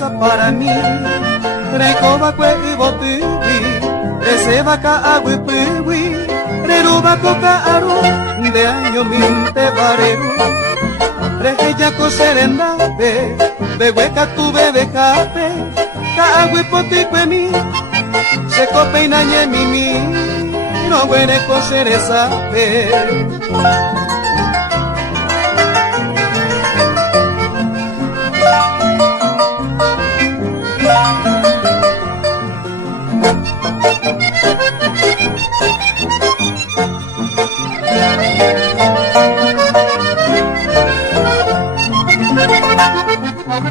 mariposa para mí. Recoba kwe botiwi, reseba ka agui piwi, reruba coca aro, de año minte bareru. Rejeya co serendate, behueca tu bebe cape, ka agui poticue mi, se cope y nañe mimi, no huele coser esa pe.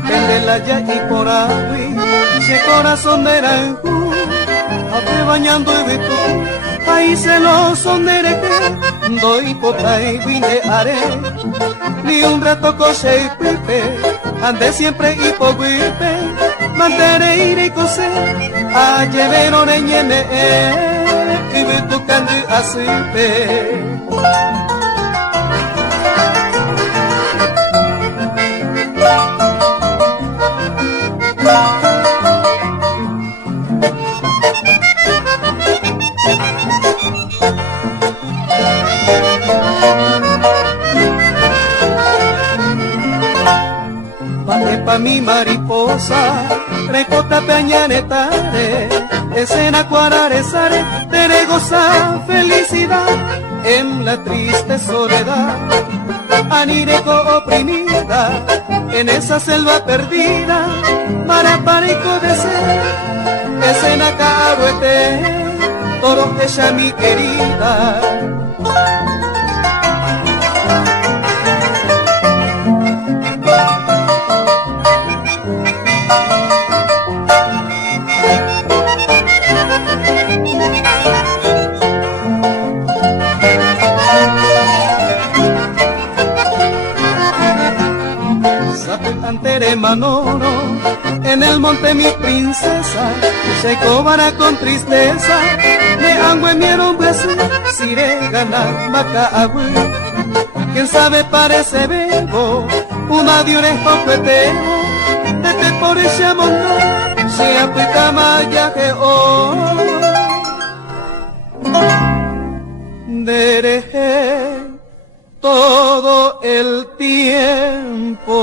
Pendela ya y por ahí, ese corazón de naranjú, ape bañando y de tú, ahí se lo son de que, doy pota y vine haré, ni un rato coche y pipe, ande siempre y po guipe, mantere iré y cose, a llevar oreñene, y vi tu candi así pe. Pa mi mariposa, recota peñanetare, escena cuararesare, te goza felicidad en la triste soledad, anireco oprimida, en esa selva perdida, maraparico de ser, escena caruete, toro ella mi querida. Antere Manoro, en el monte mi princesa, se cobara con tristeza, me angüemieron beso, sire ganar macaagüe. Quién sabe parece bebo, una diorejo cueteo, tete por ese mundo, se aplica mayaje o. Dereje todo el tiempo.